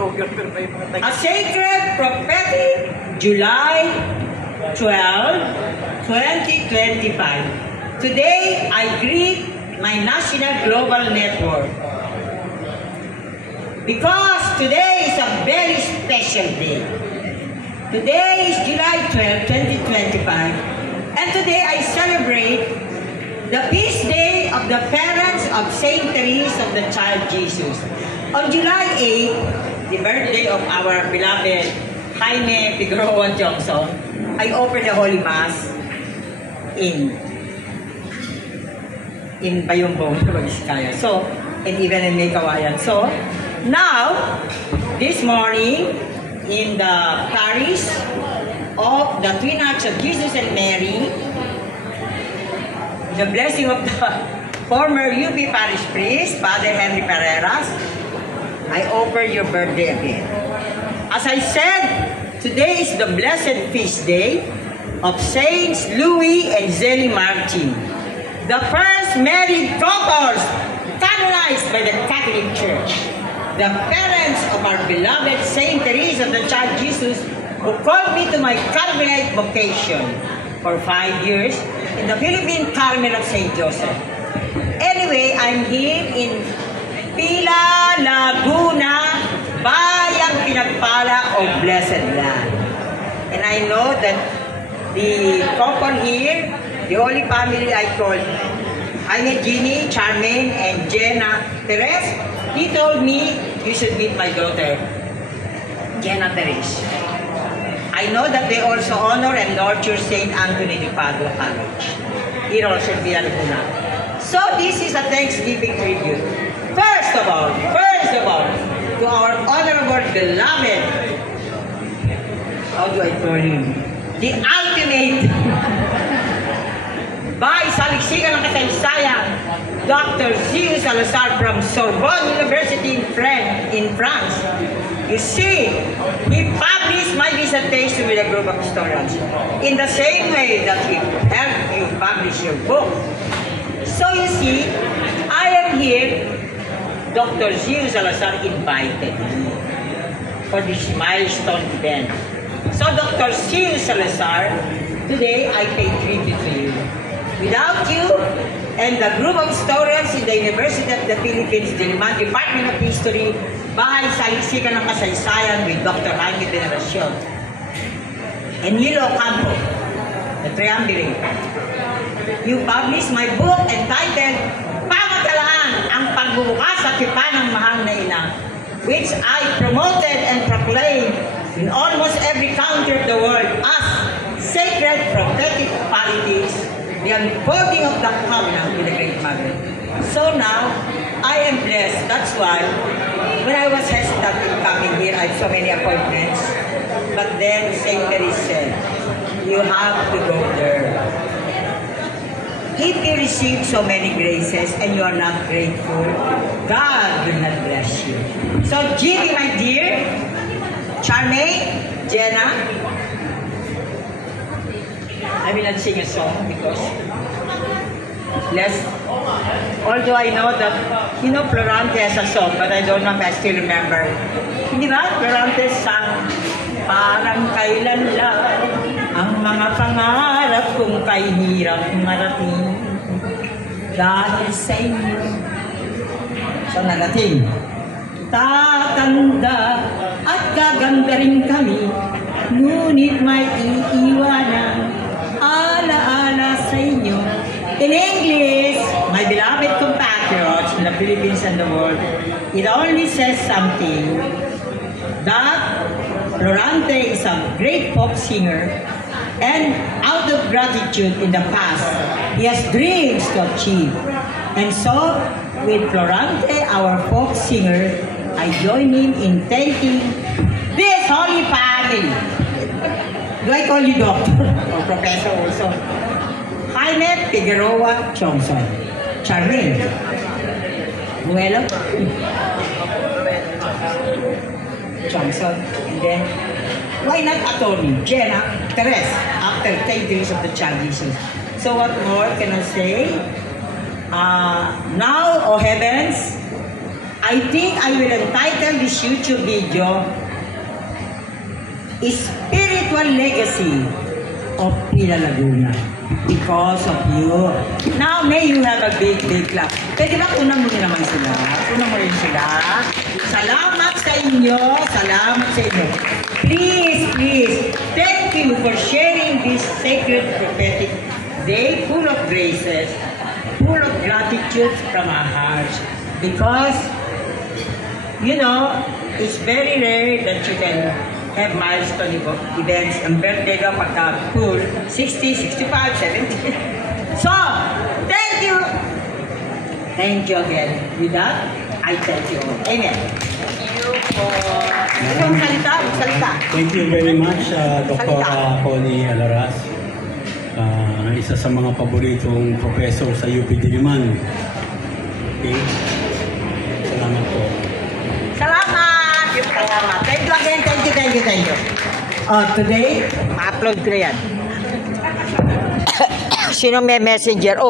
A sacred prophetic July 12, 2025. Today, I greet my national global network because today is a very special day. Today is July 12, 2025, and today I celebrate the feast day of the parents of Saint Teresa of the Child Jesus. On July 8, the birthday of our beloved Jaime Figueroa Johnson, I offered the Holy Mass in Bayumbong, Vizcaya. So, and even in Maykawayan. So, now, this morning, in the parish of the Twin Hearts of Jesus and Mary, the blessing of the former UP parish priest, Father Henry Pereras, I offer your birthday again. As I said, today is the blessed feast day of Saints Louis and Zélie Martin, the first married couples canonized by the Catholic Church, the parents of our beloved Saint Teresa of the Child Jesus, who called me to my Carmelite vocation for 5 years in the Philippine Carmel of St. Joseph. Anyway, I'm here in Pila, Laguna, Bayang Pinagpala of Blessed Land. And I know that the couple here, the Holy Family I called, Jaime Ginny, Charmaine, and Jenna Teres, he told me you should meet my daughter, Jenna Teres. I know that they also honor and nurture St. Anthony de Padua College, here also in Villa Laguna. So this is a Thanksgiving tribute. First of all, to our honorable beloved, how do I call him? The ultimate, by Saliksikan ng Kasaysayan, Dr. Zeus Salazar from Sorbonne University in France. You see, he published my dissertation with a group of historians in the same way that he helped you publish your book. So you see, I am here. Dr. Zeus Salazar invited me for this milestone event. So Dr. Zeus Salazar, today I pay tribute to you. Without you and the group of historians in the University of the Philippines, Diliman Department of History, Bahay Saliksikan ng Kasaysayan with Dr. Jaime Veneracion, and Nilo Campo, the Triumvirate, you published my book entitled Pamatalaan ang Pagbubukas sa Tipan ng Mahal na Ina, which I promoted and proclaimed in almost every country of the world as sacred prophetic qualities, the unfolding of the covenant with the Great Mother. So now, I am blessed. That's why, when I was hesitant in coming here, I had so many appointments. But then, St. Teresa said, you have to go there. If you receive so many graces and you are not grateful, God will not bless you. So, Jimmy, my dear, Charmaine, Jenna, I will not sing a song because although I know that, you know, Florante has a song, but I don't know if I still remember. Hindi ba? Florante sang, parang kailan lang ang mga pangarap kong kay hirap marating dahil sa inyo. So, narating. Tatanda at gaganda rin kami, ngunit may iiwanan ala-ala sa inyo. In English, my beloved compatriots in the Philippines and the world, it only says something that Florante is a great folk singer, and out of gratitude in the past, he has dreams to achieve. And so, with Florante, our folk singer, I join him in thanking this Holy Family. Do I call you doctor or professor also? Jaime Figueroa Johnson, Charmaine, Buelo Johnson, and then why not attorney Jenna Teres after 10 years of the Child Jesus. So what more can I say? Now, oh heavens, I think I will entitle this YouTube video Spiritual Legacy of Pila Laguna because of you. Now, may you have a big clap. Pwede ba unang muna naman sila? Unang muna sila. Salamat sa inyo. Salamat sa inyo. Please, thank you for sharing this sacred prophetic day full of graces, full of gratitude from our hearts. Because, you know, it's very rare that you can have milestone events. Ang birthday daw pagka full, 60, 65, 70. So, thank you. Thank you again. With that, I thank you. Amen. Thank you po. Salita. Thank you very much, Dr. Connie Alaras. Isa sa mga paboritong professor sa UP Diliman. Okay. Salamat po. Salamat! Thank you again, thank you. Today, ma-upload ko na yan. Sino may messenger?